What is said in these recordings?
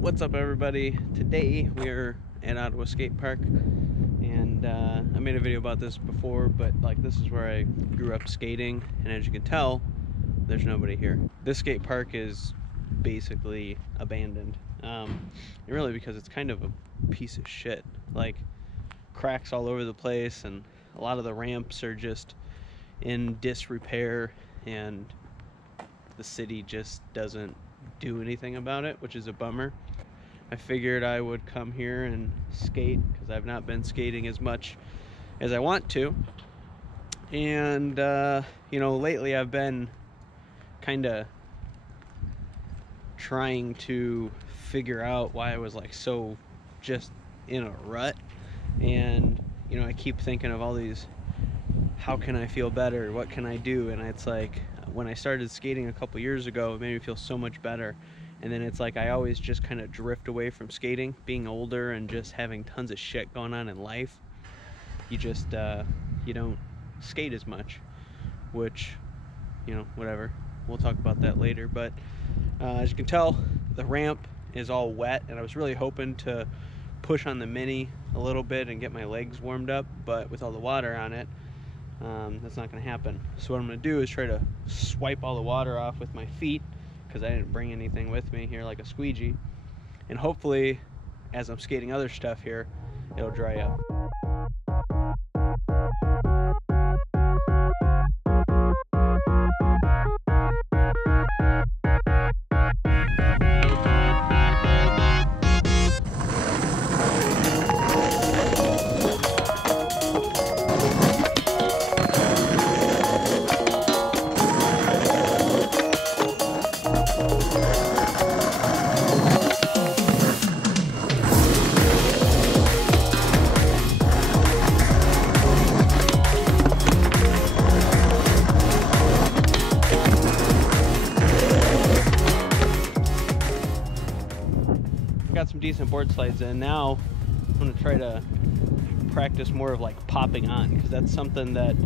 What's up, everybody? Today we're at Ottawa Skatepark, and I made a video about this before, but like, this is where I grew up skating, and as you can tell, there's nobody here. This skate park is basically abandoned, really, because it's kind of a piece of shit. Like, cracks all over the place, and a lot of the ramps are just in disrepair, and the city just doesn't do anything about it, which is a bummer. I figured I would come here and skate because I've not been skating as much as I want to. And, you know, lately I've been kind of trying to figure out why I was like so just in a rut. And, you know, I keep thinking of all these, how can I feel better? What can I do? And it's like, when I started skating a couple years ago, it made me feel so much better. And then it's like I always just kind of drift away from skating, being older and just having tons of shit going on in life. You just, you don't skate as much, which, you know, whatever. We'll talk about that later. But as you can tell, the ramp is all wet, and I was really hoping to push on the mini a little bit and get my legs warmed up, but with all the water on it, that's not going to happen. So what I'm going to do is try to swipe all the water off with my feet, because I didn't bring anything with me here like a squeegee, and hopefully as I'm skating other stuff here, it'll dry up. Got some decent board slides in. Now I'm going to try to practice more of like popping on, because that's something that,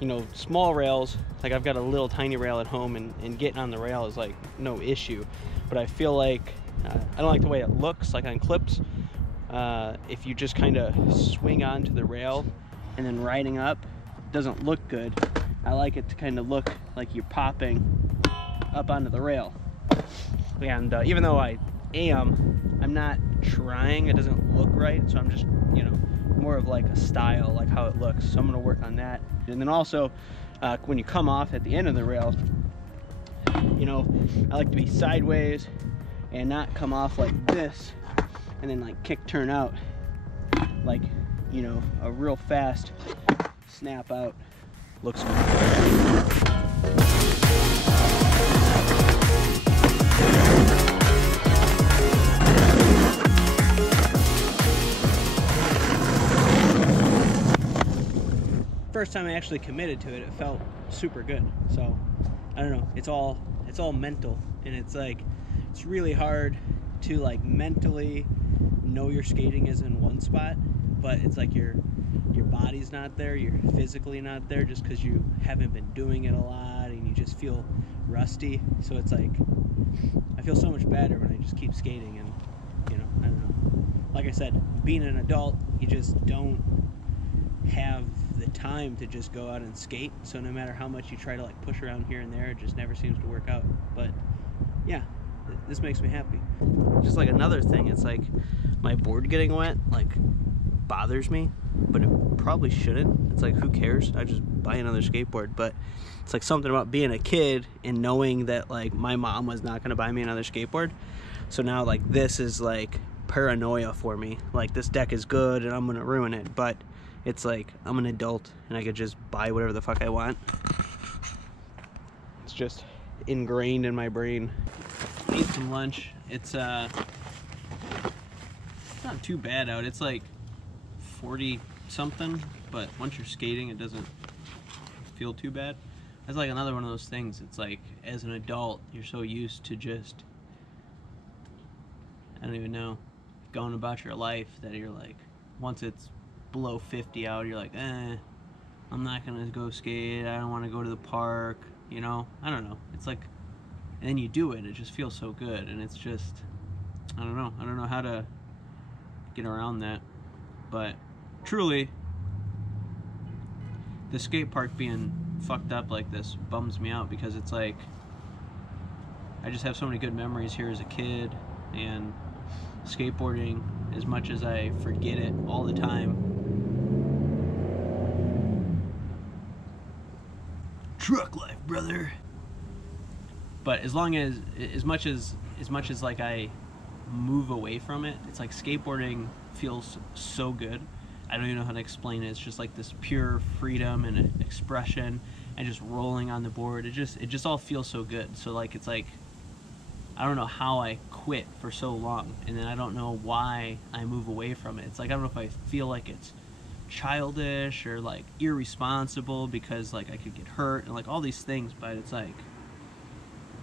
you know, small rails, like I've got a little tiny rail at home, and getting on the rail is like no issue, but I feel like I don't like the way it looks like on clips. If you just kind of swing onto the rail and then riding up, it doesn't look good. I like it to kind of look like you're popping up onto the rail. And even though I'm not trying, it doesn't look right, so I'm just, you know, more of like a style, like how it looks. So I'm gonna work on that. And then also, when you come off at the end of the rail, you know, I like to be sideways and not come off like this and then like kick turn out, like, you know, a real fast snap out looks good. First time I actually committed to it, it felt super good. So I don't know, it's all mental, and it's like, it's really hard to like mentally know your skating is in one spot, but it's like your body's not there, you're physically not there, just because you haven't been doing it a lot and you just feel rusty. So it's like, I feel so much better when I just keep skating. And, you know, I don't know, like I said, being an adult, you just don't have the time to just go out and skate, so no matter how much you try to like push around here and there, it just never seems to work out. But yeah, this makes me happy. Just like another thing, it's like my board getting wet like bothers me, but it probably shouldn't. It's like, who cares? I just buy another skateboard. But it's like something about being a kid and knowing that like my mom was not going to buy me another skateboard, so now like this is like paranoia for me, like this deck is good and I'm gonna ruin it. But it's like, I'm an adult and I could just buy whatever the fuck I want. It's just ingrained in my brain. I ate some lunch. It's not too bad out. It's like 40 something, but once you're skating, it doesn't feel too bad. That's like another one of those things. It's like, as an adult, you're so used to just, I don't even know, going about your life, that you're like, once it's below 50 out, you're like, I'm not gonna go skate, I don't want to go to the park, you know, I don't know. It's like, and then you do it, it just feels so good, and it's just, I don't know how to get around that, but truly, the skate park being fucked up like this bums me out, because it's like I just have so many good memories here as a kid, and skateboarding, as much as I forget it all the time. Truck life, brother. But as much as like I move away from it, it's like skateboarding feels so good. I don't even know how to explain it. It's just like this pure freedom and expression, and just rolling on the board. It just all feels so good. So like, it's like, I don't know how I quit for so long, and then I don't know why I move away from it. It's like, I don't know if I feel like it's childish or like irresponsible because like I could get hurt and like all these things, but it's like,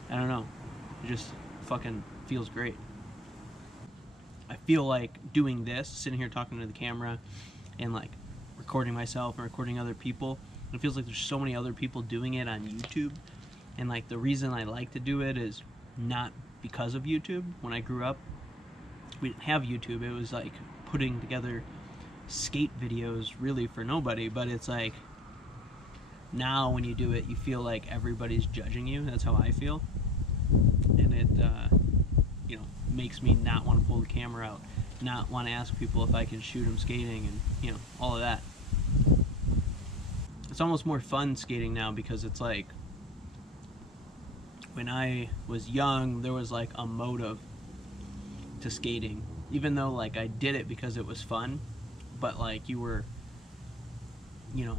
I don't know, it just fucking feels great. I feel like doing this, sitting here talking to the camera and like recording myself and recording other people, it feels like there's so many other people doing it on YouTube, and like the reason I like to do it is not because of YouTube. When I grew up, we didn't have YouTube. It was like putting together skate videos really for nobody, but it's like now when you do it, you feel like everybody's judging you. That's how I feel, and it you know, makes me not want to pull the camera out, not want to ask people if I can shoot them skating, and you know, all of that. It's almost more fun skating now, because it's like, when I was young, there was like a motive to skating, even though like I did it because it was fun, but like you were, you know,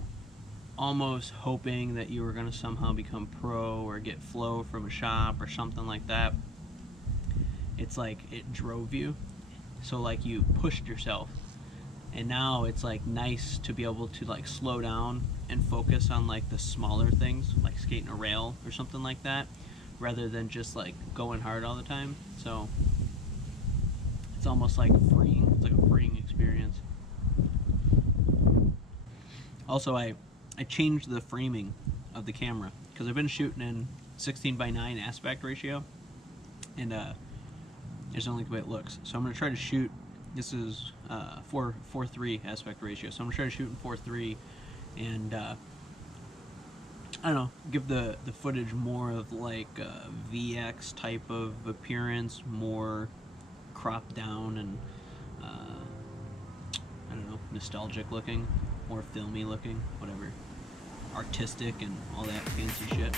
almost hoping that you were going to somehow become pro or get flow from a shop or something like that. It's like it drove you, so like you pushed yourself. And now it's like nice to be able to like slow down and focus on like the smaller things, like skating a rail or something like that, rather than just like going hard all the time. So it's almost like freeing. It's like a freeing experience. Also, I changed the framing of the camera, because I've been shooting in 16:9 aspect ratio, and I just don't like the way it looks. So I'm going to try to shoot, this is 4:3 aspect ratio, so I'm going to try to shoot in 4:3, and I don't know, give the footage more of like a VX type of appearance, more cropped down and I don't know, nostalgic looking, more filmy looking, whatever, artistic and all that fancy shit.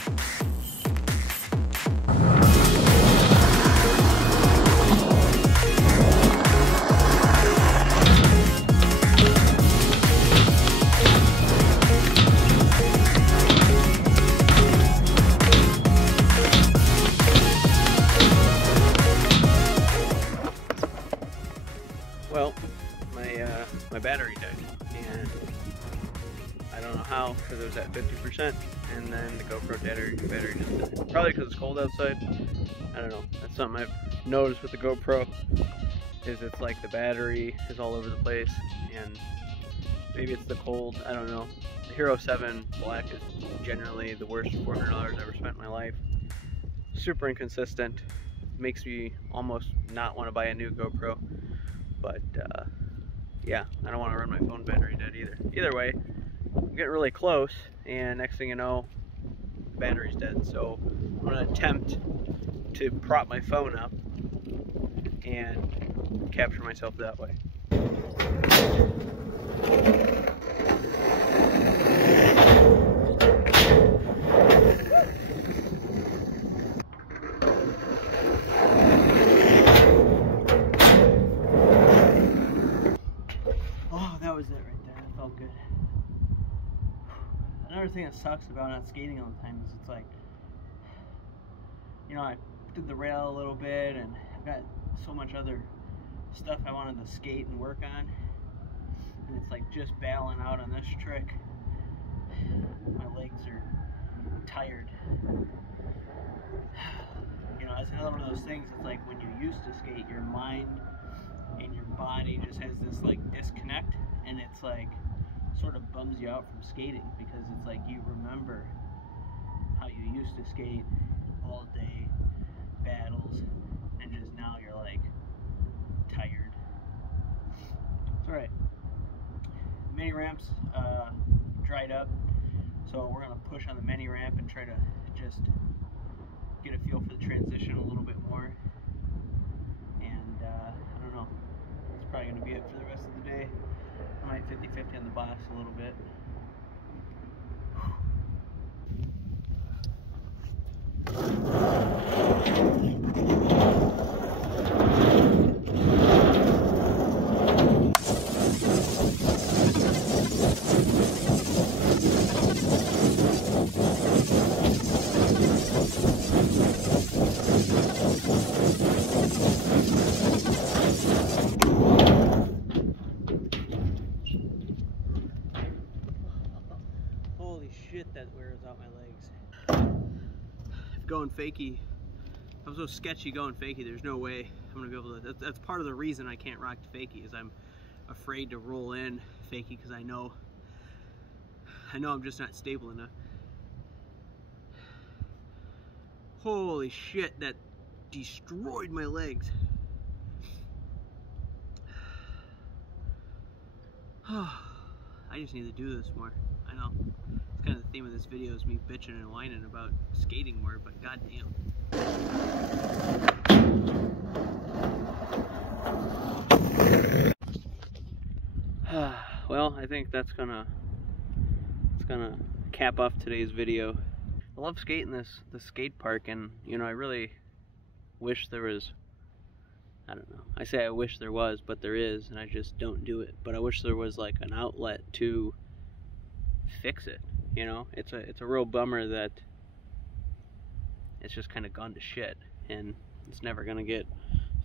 Well, my battery died, and I don't know how, because it was at 50%, and then the GoPro battery just died. Probably because it's cold outside. I don't know. That's something I've noticed with the GoPro, is it's like the battery is all over the place, and maybe it's the cold. I don't know. The Hero 7 Black is generally the worst $400 I've ever spent in my life. Super inconsistent. Makes me almost not want to buy a new GoPro. But yeah, I don't want to run my phone battery dead either. Either way, I'm getting really close, and next thing you know, the battery's dead. So I'm going to attempt to prop my phone up and capture myself that way. Good. Another thing that sucks about not skating all the time is it's like, you know, I did the rail a little bit, and I've got so much other stuff I wanted to skate and work on, and it's like just bailing out on this trick. My legs are tired. You know, it's another one of those things. It's like when you used to skate, your mind and your body just has this like disconnect, and it's like sort of bums you out from skating, because it's like you remember how you used to skate all day, battles, and just now you're like, All right. Mini ramps dried up, so we're gonna push on the mini ramp and try to just get a feel for the transition a little bit more. And I don't know. That's probably gonna be it for the rest of the day. I might 50-50 on the box a little bit. Holy shit, that wears out my legs. Going fakie. I'm so sketchy going fakie, there's no way I'm gonna be able to. That's part of the reason I can't rock the fakie, is I'm afraid to roll in fakie because I know I'm just not stable enough. Holy shit, that destroyed my legs. I just need to do this more. I know. It's kind of the theme of this video, is me bitching and whining about skating more, but goddamn. Well, I think it's gonna cap off today's video. I love skating the skate park, and you know, I really wish there was, I don't know, I say I wish there was, but there is, and I just don't do it. But I wish there was like an outlet to fix it, you know? It's a real bummer that it's just kind of gone to shit, and it's never gonna get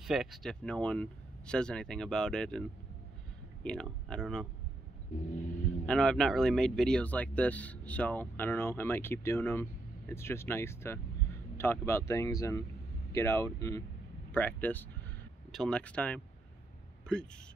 fixed if no one says anything about it. And you know, I don't know. I know I've not really made videos like this, so I don't know, I might keep doing them. It's just nice to talk about things and get out and practice. Until next time, peace.